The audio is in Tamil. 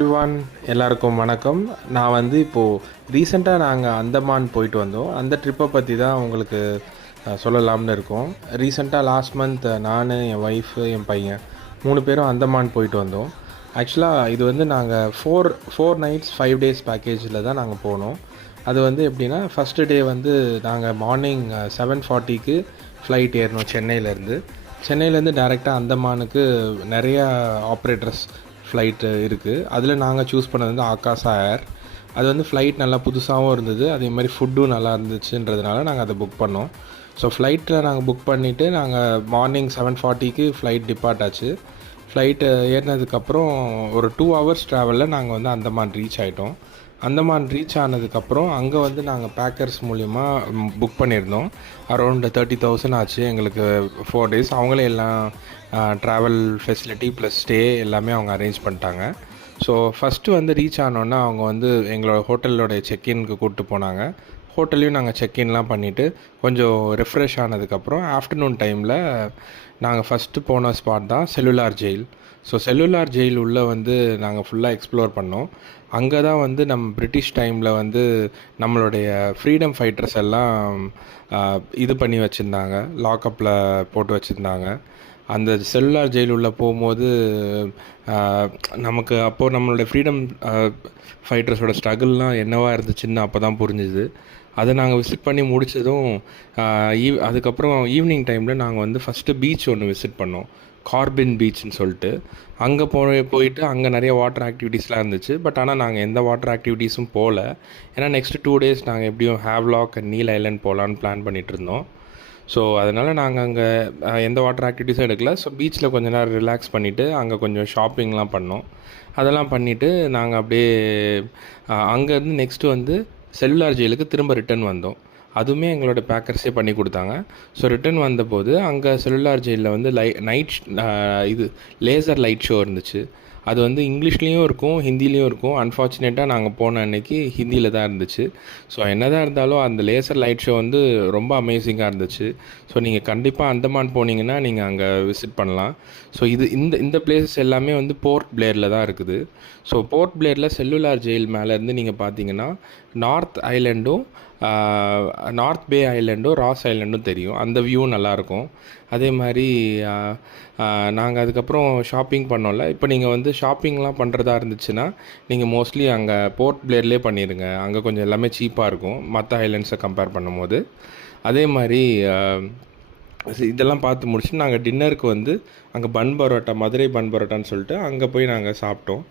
எவ்ரிவான் எல்லாருக்கும் வணக்கம். நான் இப்போது ரீசெண்டாக நாங்கள் அந்தமான் போயிட்டு வந்தோம். அந்த ட்ரிப்பை பற்றி தான் உங்களுக்கு சொல்லலாம்னு இருக்கோம். ரீசெண்டாக லாஸ்ட் மந்த் நான், என் ஒய்ஃபு, என் பையன் 3 பேரும் அந்தமான் போயிட்டு வந்தோம். ஆக்சுவலாக இது நாங்கள் ஃபோர் நைட்ஸ் 5 டேஸ் பேக்கேஜில் தான் நாங்கள் போனோம். அது எப்படின்னா, ஃபஸ்ட்டு டே நாங்கள் மார்னிங் 7:40க்கு ஃப்ளைட் ஏறினோம் சென்னையிலேருந்து. சென்னையிலேருந்து டேரெக்டாக அந்தமானுக்கு நிறையா ஆப்ரேட்டர்ஸ் ஃப்ளைட்டு இருக்குது. அதில் நாங்கள் சூஸ் பண்ணது ஆகாஷா ஏர். அது ஃப்ளைட் நல்லா புதுசாகவும் இருந்தது, அதே மாதிரி ஃபுட்டும் நல்லா இருந்துச்சுன்றதுனால நாங்கள் அதை புக் பண்ணோம். ஸோ ஃப்ளைட்டில் நாங்கள் புக் பண்ணிவிட்டு நாங்கள் மார்னிங் 7:40க்கு ஃப்ளைட் டிபார்ட் ஆச்சு. ஃப்ளைட்டு ஏறினதுக்கப்புறம் ஒரு 2 ஹவர்ஸ் ட்ராவலில் நாங்கள் அந்தமான் ரீச் ஆகிட்டோம். அந்தமான் ரீச் ஆனதுக்கப்புறம் அங்கே நாங்கள் பேக்கர்ஸ் மூலிமா புக் பண்ணியிருந்தோம். அரௌண்ட் 30,000 ஆச்சு எங்களுக்கு 4 டேஸ். அவங்களே எல்லாம் ட்ராவல் ஃபெசிலிட்டி ப்ளஸ் ஸ்டே எல்லாமே அவங்க அரேஞ்ச் பண்ணிட்டாங்க. ஸோ ஃபஸ்ட்டு ரீச் ஆனோன்னா அவங்க எங்களோட ஹோட்டலோடைய செக்இன்க்கு கூப்பிட்டு போனாங்க. ஹோட்டல்லையும் நாங்கள் செக்இன்லாம் பண்ணிவிட்டு கொஞ்சம் ரெஃப்ரெஷ் ஆனதுக்கப்புறம் ஆஃப்டர்நூன் டைமில் நாங்கள் ஃபஸ்ட்டு போன ஸ்பாட் தான் cellular jail. So cellular jail உள்ளே நாங்கள் ஃபுல்லாக எக்ஸ்ப்ளோர் பண்ணோம். அங்கே தான் நம்ம பிரிட்டிஷ் டைமில் நம்மளுடைய ஃப்ரீடம் ஃபைட்டர்ஸ் எல்லாம் இது பண்ணி வச்சுருந்தாங்க, லாக்கப்பில் போட்டு வச்சுருந்தாங்க. அந்த செல்லுலார் ஜெயில் உள்ளே போகும்போது நமக்கு அப்போது நம்மளுடைய ஃப்ரீடம் ஃபைட்டர்ஸோட ஸ்ட்ரகிள்லாம் என்னவாக இருந்துச்சுன்னு அப்போ தான் புரிஞ்சுது. அதை நாங்கள் விசிட் பண்ணி முடித்ததும் அதுக்கப்புறம் ஈவினிங் டைமில் நாங்கள் ஃபஸ்ட்டு பீச் ஒன்று விசிட் பண்ணோம், கார்பின் பீச்னு சொல்லிட்டு. அங்கே போயிட்டு அங்கே நிறைய வாட்டர் ஆக்டிவிட்டீஸ்லாம் இருந்துச்சு. பட் ஆனால் நாங்கள் எந்த வாட்டர் ஆக்டிவிட்டீஸும் போகல. ஏன்னா நெக்ஸ்ட்டு 2 டேஸ் நாங்கள் எப்படியும் ஹேவ்லாக் அண்ட் நீல் ஐலண்ட் போகலான்னு பிளான் பண்ணிகிட்டு இருந்தோம். ஸோ அதனால் நாங்கள் அங்கே எந்த வாட்டர் ஆக்டிவிட்டீஸும் எடுக்கல. ஸோ பீச்சில் கொஞ்ச நேரம் ரிலாக்ஸ் பண்ணிவிட்டு அங்கே கொஞ்சம் ஷாப்பிங்லாம் பண்ணோம். அதெல்லாம் பண்ணிவிட்டு நாங்கள் அப்படியே அங்கேருந்து நெக்ஸ்ட்டு செல்லுலார் ஜெயிலுக்கு திரும்ப ரிட்டன் வந்தோம். அதுவுமே எங்களோட பேக்கர்ஸே பண்ணி கொடுத்தாங்க. ஸோ ரிட்டன் வந்தபோது அங்கே செல்லுலார் ஜெயிலில் நைட் இது லேசர் லைட் ஷோ இருந்துச்சு. அது இங்கிலீஷ்லேயும் இருக்கும், ஹிந்திலேயும் இருக்கும். அன்ஃபார்ச்சுனேட்டாக நாங்கள் போன அன்னைக்கு ஹிந்தியில் தான் இருந்துச்சு. ஸோ என்ன தான் இருந்தாலும் அந்த லேசர் லைட் ஷோ ரொம்ப அமேசிங்காக இருந்துச்சு. ஸோ நீங்கள் கண்டிப்பாக அந்தமான் போனீங்கன்னா நீங்கள் அங்கே விசிட் பண்ணலாம். ஸோ இந்த பிளேசஸ் எல்லாமே போர்ட் பிளேரில் தான் இருக்குது. ஸோ போர்ட் பிளேரில் செல்லுலார் ஜெயில் மேலேருந்து நீங்கள் பார்த்தீங்கன்னா நார்த் ஐலண்டும் நார்த் பே ஐலண்டும் ராஸ் ஐலண்டும் தெரியும். அந்த வியூவும் நல்லாயிருக்கும். அதே மாதிரி நாங்கள் அதுக்கப்புறம் ஷாப்பிங் பண்ணோம்ல. இப்போ நீங்கள் ஷாப்பிங்லாம் பண்ணுறதா இருந்துச்சுன்னா நீங்கள் மோஸ்ட்லி அங்கே போர்ட் பிளேர்லேயே பண்ணிடுங்க. அங்கே கொஞ்சம் எல்லாமே சீப்பாக இருக்கும் மற்ற ஐலண்ட்ஸை கம்பேர் பண்ணும்போது. அதே மாதிரி இதெல்லாம் பார்த்து முடிச்சுட்டு நாங்கள் டின்னருக்கு அங்கே பன் பரோட்டா, மதுரை பன் பரோட்டான்னு சொல்லிட்டு அங்கே போய் நாங்கள் சாப்பிட்டோம்.